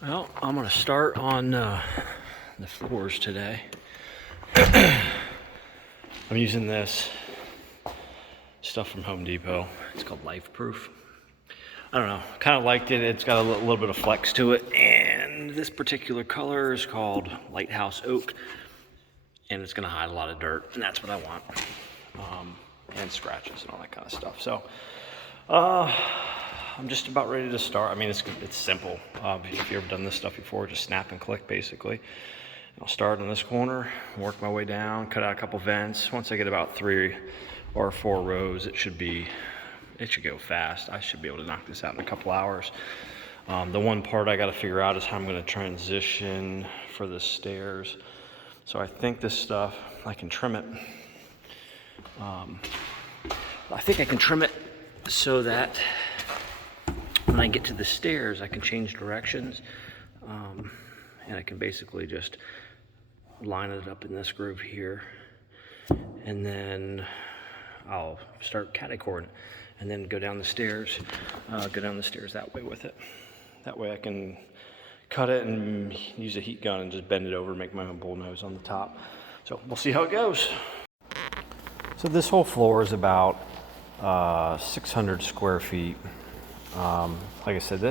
Well, I'm going to start on the floors today. I'm using this stuff from Home Depot. It's called Lifeproof. I don't know, kind of liked it. It's got a little bit of flex to it. And this particular color is called Lighthouse Oak. And it's going to hide a lot of dirt. And that's what I want. And scratches and all that kind of stuff. So, I'm just about ready to start. I mean, it's simple. If you've ever done this stuff before, just snap and click basically. I'll start in this corner, work my way down, cut out a couple vents. Once I get about 3 or 4 rows, it should go fast. I should be able to knock this out in a couple hours. The one part I got to figure out is how I'm going to transition for the stairs. So I think this stuff, I can trim it. I think I can trim it so that when I get to the stairs, I can change directions, and I can basically just line it up in this groove here, and then I'll start catty-cords and then go down the stairs that way with it. That way I can cut it and use a heat gun and just bend it over and make my own bullnose on the top. So we'll see how it goes. So this whole floor is about 600 square feet. Like I said,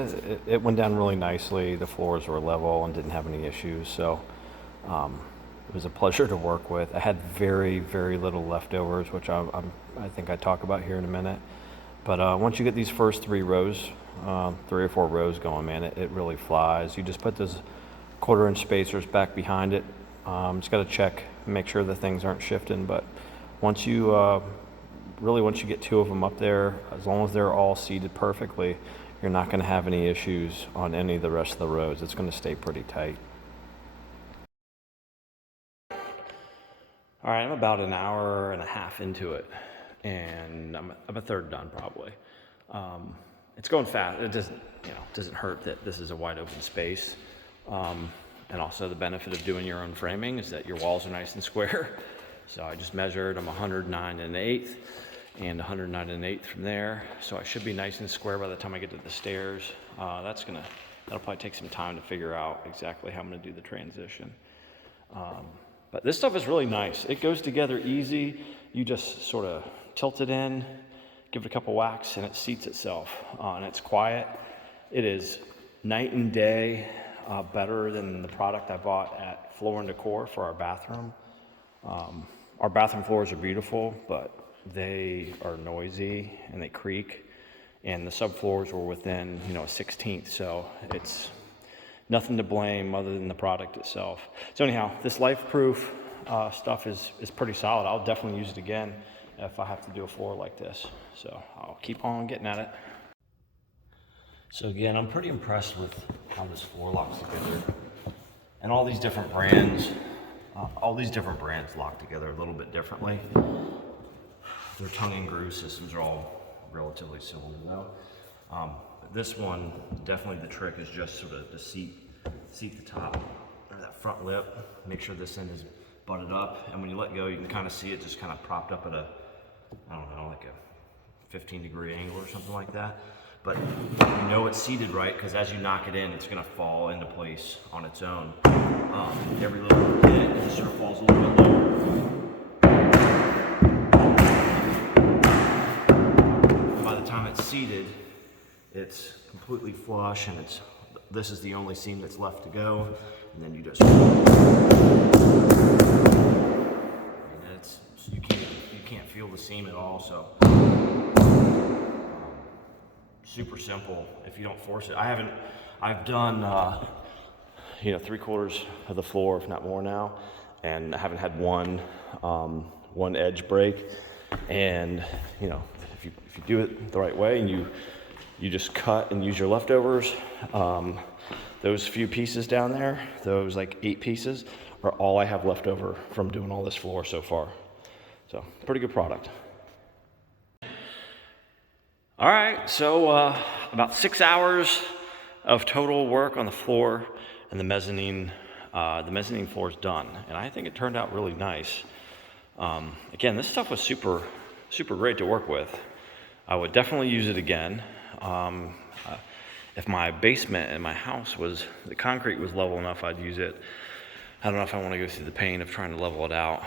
it went down really nicely. The floors were level and didn't have any issues, so it was a pleasure to work with. I had very, very little leftovers, which I think I talk about here in a minute. But once you get these first 3 rows, 3 or 4 rows going, man, it really flies. You just put those 1/4-inch spacers back behind it. Just got to check, make sure the things aren't shifting. But once you get 2 of them up there, as long as they're all seated perfectly, you're not going to have any issues on any of the rest of the rows. It's going to stay pretty tight. All right, I'm about an hour and a half into it, and I'm a third done probably. It's going fast. It doesn't hurt that this is a wide open space. And also the benefit of doing your own framing is that your walls are nice and square. So I just measured, I'm 109 1/8 and 109 1/8 from there. So I should be nice and square by the time I get to the stairs. That'll probably take some time to figure out exactly how I'm gonna do the transition. But this stuff is really nice. It goes together easy. You just sort of tilt it in, give it a couple whacks, and it seats itself. And it's quiet. It is night and day better than the product I bought at Floor & Decor for our bathroom. Our bathroom floors are beautiful, but they are noisy and they creak, and the subfloors were within, a 1/16, so it's nothing to blame other than the product itself. So anyhow, this Lifeproof stuff is pretty solid. I'll definitely use it again if I have to do a floor like this. So I'll keep on getting at it. So again, I'm pretty impressed with how this floor locks together, and all these different brands lock together a little bit differently. Their tongue and groove systems are all relatively similar though. This one, definitely the trick is just sort of to seat the top or that front lip, make sure this end is butted up, and when you let go, you can kind of see it just kind of propped up at like a 15-degree angle or something like that. But you know it's seated right because as you knock it in, it's going to fall into place on its own. Every little bit, it just sort of falls a little bit lower. By the time it's seated, it's completely flush, and this is the only seam that's left to go, and then you just, you can't feel the seam at all. So super simple if you don't force it. I've done 3/4 of the floor, if not more now, and I haven't had one edge break. And if you do it the right way and you just cut and use your leftovers, those few pieces down there, those like 8 pieces, are all I have left over from doing all this floor so far. So pretty good product. All right, so about 6 hours of total work on the floor, and the mezzanine floor is done, and I think it turned out really nice. Again, this stuff was super great to work with. I would definitely use it again. if my basement in my house was, the concrete was level enough, I'd use it. I don't know if I want to go through the pain of trying to level it out.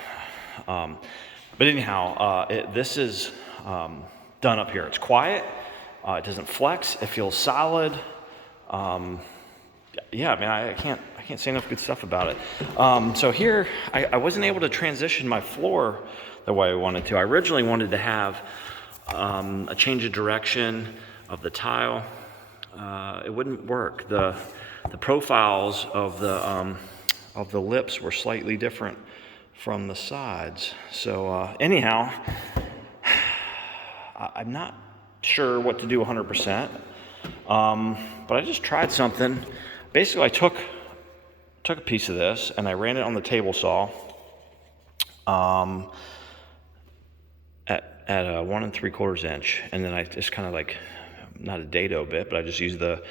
But anyhow, this is done up here. It's quiet. It doesn't flex. It feels solid. Yeah, I mean, I can't say enough good stuff about it. So here, I wasn't able to transition my floor the way I wanted to. I originally wanted to have a change of direction of the tile. It wouldn't work. The profiles of the lips were slightly different from the sides. So anyhow, I'm not sure what to do 100%. But I just tried something. Basically, I took a piece of this and I ran it on the table saw at a 1 3/4 inch, and then I just kind of like, not a dado bit, but I just used the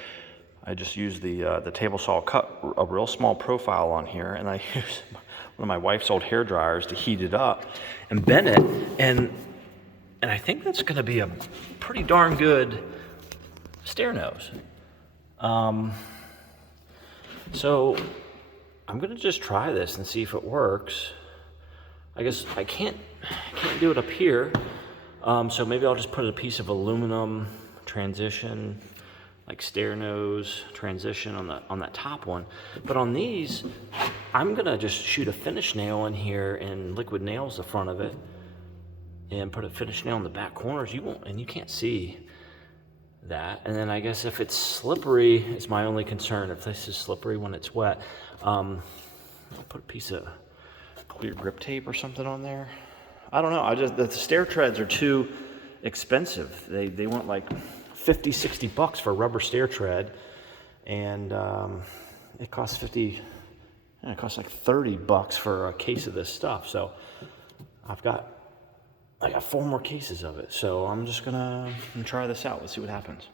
table saw, cut a real small profile on here, and I used one of my wife's old hair dryers to heat it up and bend it, and I think that's going to be a pretty darn good stair nose. So I'm going to just try this and see if it works. I guess I can't do it up here. So maybe I'll just put a piece of aluminum transition, like stair nose transition on that top one. But on these, I'm gonna just shoot a finish nail in here and liquid nails the front of it, and put a finish nail in the back corners. You can't see that. And then I guess if it's slippery, it's my only concern. If this is slippery when it's wet, I'll put a piece of clear grip tape or something on there. I don't know. The stair treads are too expensive. They want like $50-$60 for a rubber stair tread, and it costs like $30 for a case of this stuff. So I got 4 more cases of it. So I'm just gonna try this out. Let's see what happens.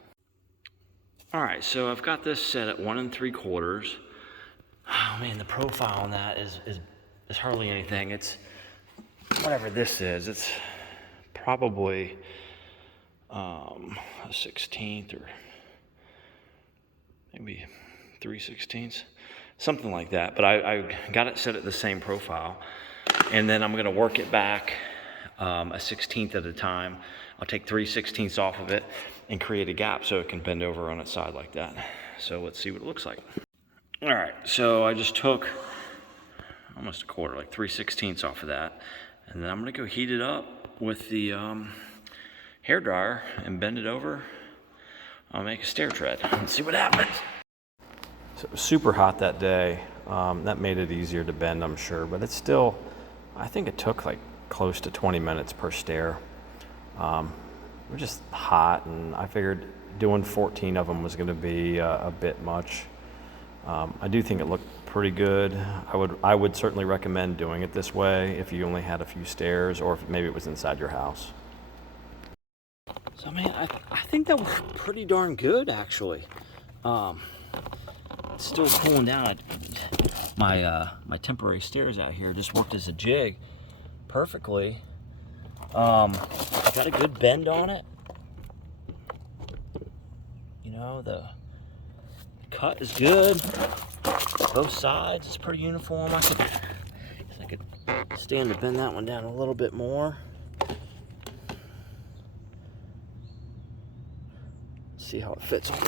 All right, so I've got this set at 1 3/4. Oh man, the profile on that is hardly anything. It's whatever this is. It's probably a 1/16 or maybe 3/16, something like that. But I got it set at the same profile, and then I'm going to work it back a 1/16 at a time. I'll take 3/16 off of it and create a gap so it can bend over on its side like that. So let's see what it looks like. All right, so I just took almost a quarter, like 3/16 off of that, and then I'm going to go heat it up with the hair dryer and bend it over. I'll make a stair tread and see what happens. So it was super hot that day. That made it easier to bend, I'm sure, but it's still, I think it took like close to 20 minutes per stair. We're just hot, and I figured doing 14 of them was going to be a bit much. I do think it looked pretty good. I would certainly recommend doing it this way if you only had a few stairs, or if maybe it was inside your house. So man, I think that was pretty darn good, actually. It's still cooling down. My temporary stairs out here just worked as a jig perfectly. Got a good bend on it. You know, the cut is good. Both sides, it's pretty uniform. I could stand to bend that one down a little bit more. See how it fits on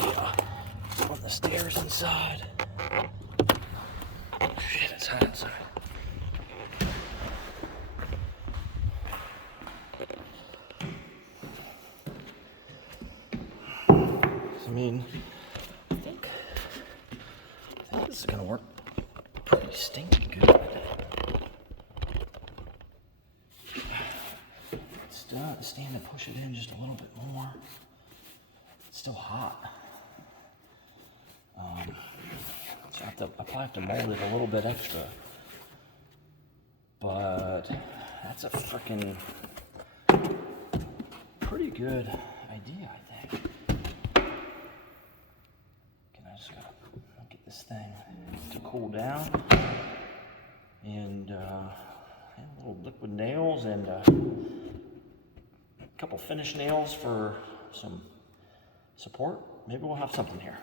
the stairs inside. Shit, it's hot inside. I mean, I think this is gonna work pretty stinky good. Stand and push it in just a little bit more. It's still hot. So I probably have to mold it a little bit extra. But that's a freaking pretty good idea, I think. I just gotta get this thing to cool down, and little liquid nails and a couple finish nails for some support. Maybe we'll have something here.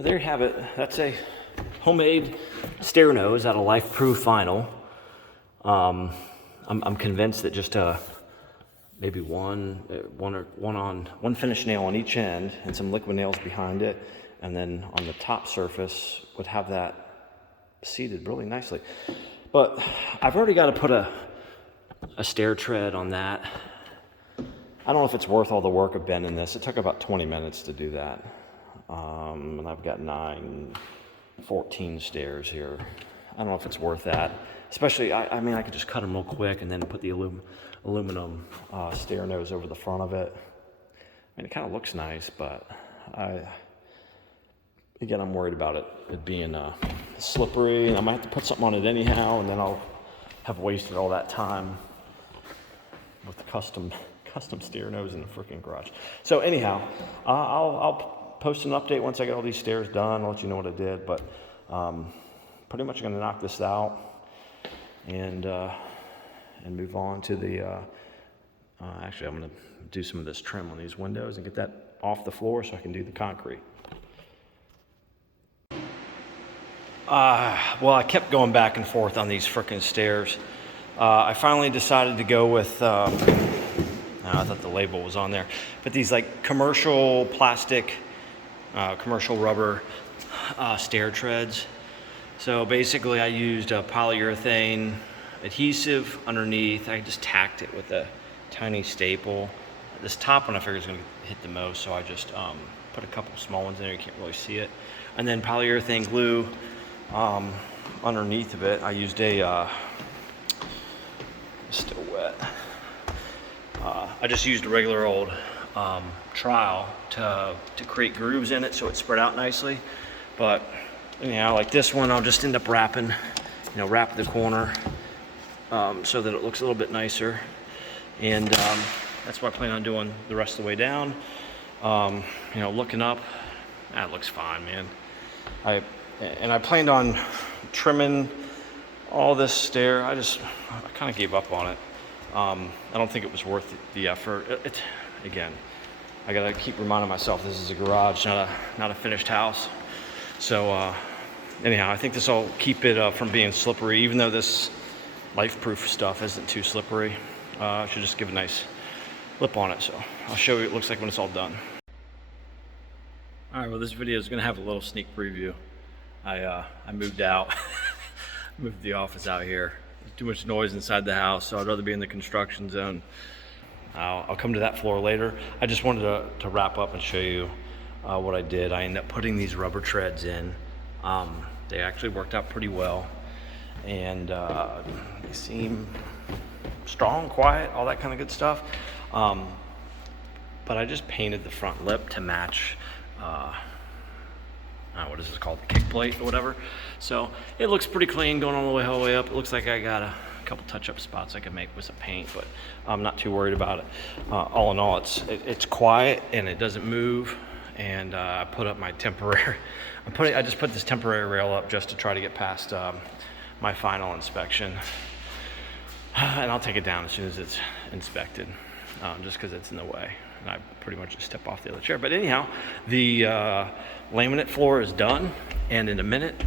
Well, there you have it. That's a homemade stair nose out of Lifeproof vinyl. I'm convinced that just maybe one finish nail on each end and some liquid nails behind it, and then on the top surface would have that seated really nicely. But I've already got to put a stair tread on that. I don't know if it's worth all the work of bending this. It took about 20 minutes to do that. And I've got 14 stairs here. I don't know if it's worth that. Especially, I mean, I could just cut them real quick and then put the aluminum stair nose over the front of it. I mean, it kind of looks nice, but again, I'm worried about it being slippery, and I might have to put something on it anyhow, and then I'll have wasted all that time with the custom stair nose in the freaking garage. So anyhow, I'll post an update once I get all these stairs done. I'll let you know what I did, but pretty much going to knock this out and move on to the. Actually, I'm going to do some of this trim on these windows and get that off the floor so I can do the concrete. Well, I kept going back and forth on these frickin' stairs. I finally decided to go with, I thought the label was on there, but these like commercial plastic, commercial rubber stair treads. So basically I used a polyurethane adhesive underneath. I just tacked it with a tiny staple. This top one I figured was gonna hit the most, so I just put a couple small ones in there. You can't really see it. And then polyurethane glue underneath of it. I used a, still wet. I just used a regular old trowel to create grooves in it so it spread out nicely. But anyhow, like this one, I'll just end up wrapping, wrap the corner so that it looks a little bit nicer. And that's what I plan on doing the rest of the way down. Looking up, that looks fine, man. I planned on trimming all this stair. I kind of gave up on it. I don't think it was worth the effort. Again, I gotta keep reminding myself this is a garage, not a finished house. So anyhow, I think this will keep it from being slippery, even though this Lifeproof stuff isn't too slippery. I should just give a nice lip on it. So I'll show you what it looks like when it's all done. All right, well, this video is gonna have a little sneak preview. I moved out, moved the office out here. There's too much noise inside the house, so I'd rather be in the construction zone. I'll come to that floor later. I just wanted to wrap up and show you what I did. I ended up putting these rubber treads in. They actually worked out pretty well, and they seem strong, quiet, all that kind of good stuff. But I just painted the front lip to match what is this called, the kick plate or whatever. So it looks pretty clean going all the way up. It looks like I got a couple touch-up spots I could make with some paint, but I'm not too worried about it. All in all, it's quiet and it doesn't move. And I put up my temporary. I just put this temporary rail up just to try to get past my final inspection, and I'll take it down as soon as it's inspected, just because it's in the way. And I pretty much just step off the other chair. But anyhow, the laminate floor is done, and in a minute,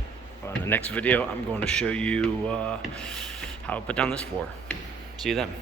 in the next video, I'm going to show you how I put down this floor. See you then.